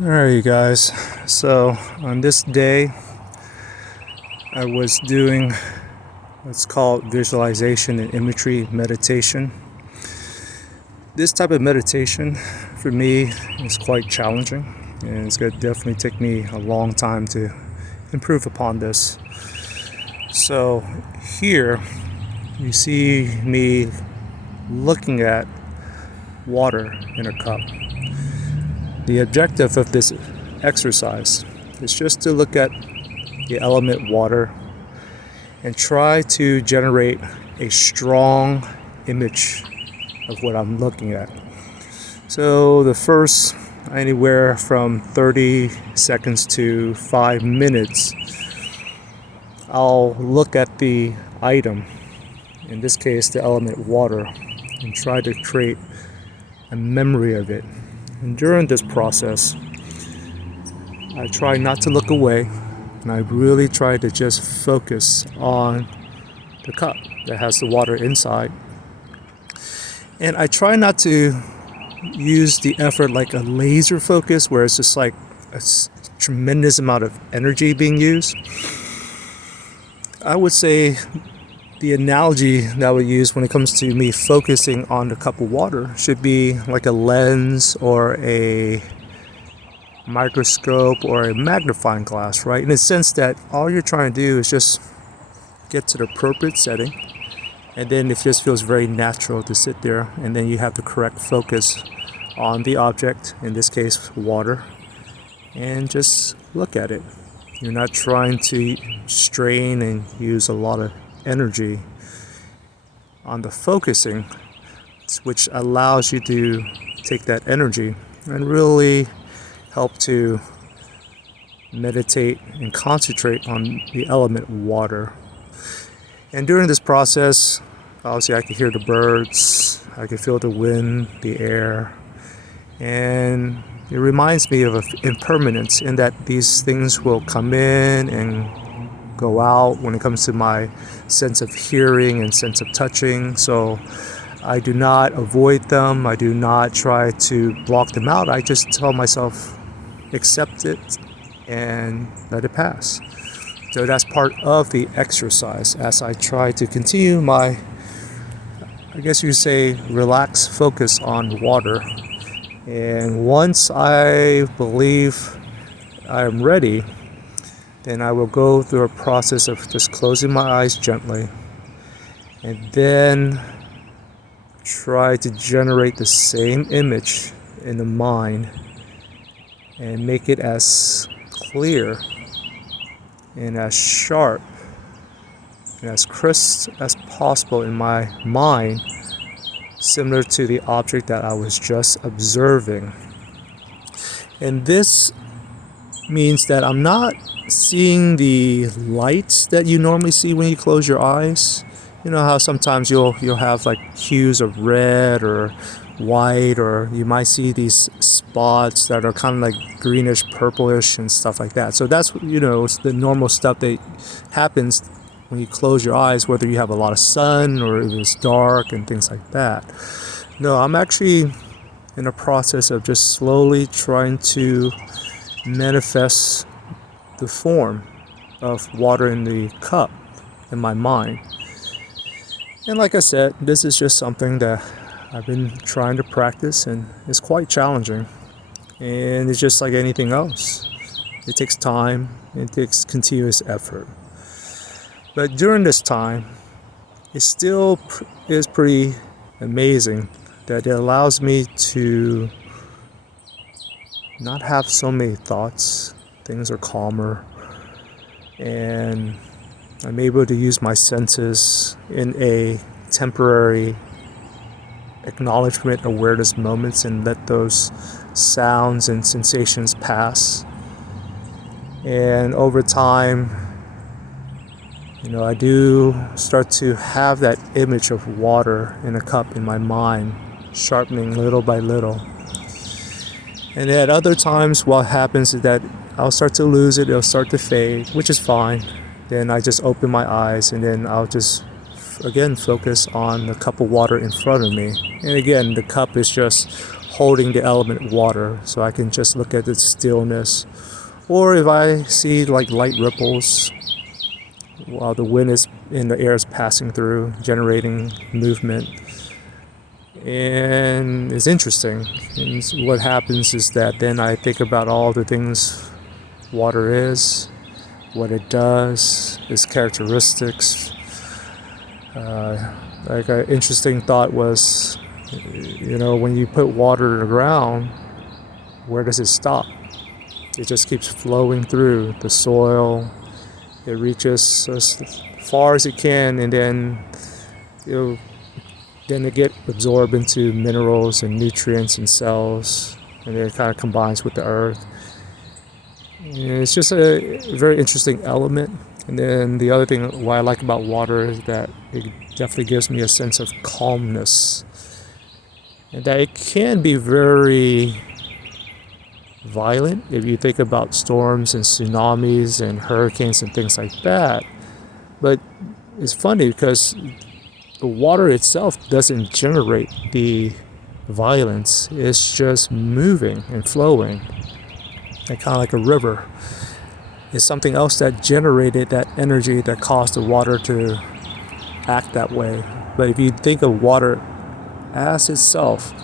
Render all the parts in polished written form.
Alright, you guys. So, on this day, I was doing what's called visualization and imagery meditation. This type of meditation, for me, is quite challenging, and it's going to definitely take me a long time to improve upon this. So, here, you see me looking at water in a cup. The objective of this exercise is just to look at the element water and try to generate a strong image of what I'm looking at. So the first anywhere from 30 seconds to 5 minutes, I'll look at the item, in this case the element water, and try to create a memory of it. And during this process, I try not to look away, and I really try to just focus on the cup that has the water inside. And I try not to use the effort like a laser focus where it's just like a tremendous amount of energy being used. I would say the analogy that I would use when it comes to me focusing on the cup of water should be like a lens or a microscope or a magnifying glass, right? In the sense that all you're trying to do is just get to the appropriate setting, and then it just feels very natural to sit there, and then you have the correct focus on the object, in this case water, and just look at it. You're not trying to strain and use a lot of energy on the focusing, which allows you to take that energy and really help to meditate and concentrate on the element water. And during this process, obviously I can hear the birds, I can feel the wind, the air, and it reminds me of impermanence in that these things will come in and go out when it comes to my sense of hearing and sense of touching. So I do not avoid them. I do not try to block them out. I just tell myself, accept it and let it pass. So that's part of the exercise as I try to continue my, I guess you could say, relaxed focus on water. And once I believe I'm ready, then I will go through a process of just closing my eyes gently and then try to generate the same image in the mind and make it as clear and as sharp and as crisp as possible in my mind, similar to the object that I was just observing. And this means that I'm not seeing the lights that you normally see when you close your eyes. You know how sometimes you'll have like hues of red or white, or you might see these spots that are kind of like greenish, purplish and stuff like that. So that's, it's the normal stuff that happens when you close your eyes, whether you have a lot of sun or it is dark and things like that. No, I'm actually in a process of just slowly trying to manifest the form of water in the cup in my mind. And like I said, this is just something that I've been trying to practice, and it's quite challenging. And it's just like anything else. It takes time, it takes continuous effort. But during this time, it still is pretty amazing that it allows me to not have so many thoughts. Things are calmer, and I'm able to use my senses in a temporary acknowledgement, awareness moments, and let those sounds and sensations pass. And over time, I do start to have that image of water in a cup in my mind, sharpening little by little. And at other times, what happens is that I'll start to lose it, it'll start to fade, which is fine. Then I just open my eyes, and then I'll just again focus on the cup of water in front of me. And again, the cup is just holding the element water, so I can just look at the stillness. Or if I see like light ripples while the wind is in the air is passing through, generating movement. And it's interesting. And what happens is that then I think about all the things water is, what it does, its characteristics. Like an interesting thought was, when you put water in the ground, where does it stop? It just keeps flowing through the soil. It reaches as far as it can, and then it get absorbed into minerals and nutrients and cells, and then it kind of combines with the earth. And it's just a very interesting element. And then the other thing why I like about water is that it definitely gives me a sense of calmness, and that it can be very violent if you think about storms and tsunamis and hurricanes and things like that. But it's funny because the water itself doesn't generate the violence. It's just moving and flowing, and kind of like a river. It's something else that generated that energy that caused the water to act that way. But if you think of water as itself,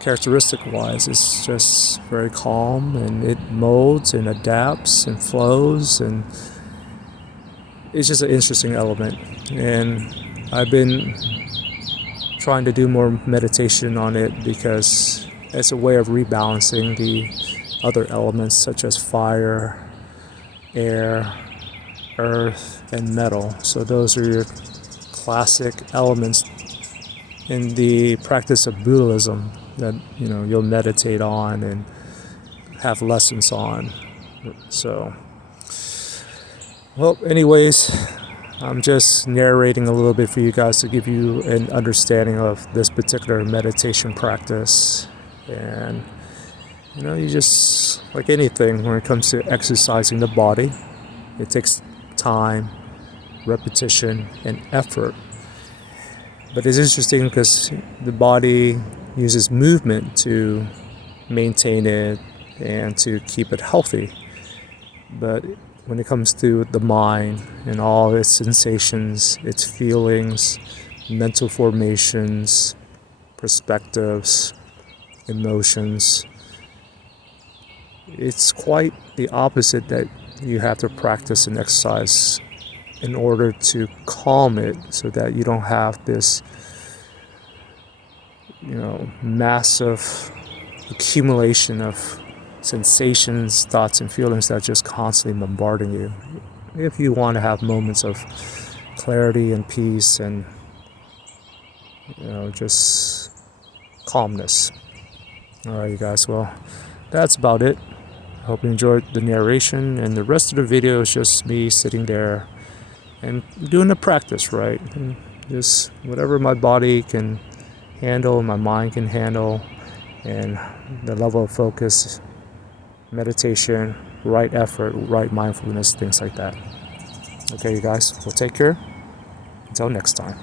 characteristic wise, it's just very calm, and it molds and adapts and flows, and it's just an interesting element. And I've been trying to do more meditation on it because it's a way of rebalancing the other elements such as fire, air, earth, and metal. So those are your classic elements in the practice of Buddhism that you'll meditate on and have lessons on. So, well, anyways, I'm just narrating a little bit for you guys to give you an understanding of this particular meditation practice. And you just, like anything when it comes to exercising the body, it takes time, repetition, and effort. But it's interesting because the body uses movement to maintain it and to keep it healthy. But when it comes to the mind and all its sensations, its feelings, mental formations, perspectives, emotions, it's quite the opposite that you have to practice and exercise in order to calm it, so that you don't have this massive accumulation of sensations, thoughts, and feelings that are just constantly bombarding you. If you want to have moments of clarity and peace and just calmness. All right, you guys, well, that's about it. I hope you enjoyed the narration, and the rest of the video is just me sitting there and doing the practice, right? And just whatever my body can handle, my mind can handle, and the level of focus, meditation, right effort, right mindfulness, things like that. Okay, you guys, well, take care. Until next time.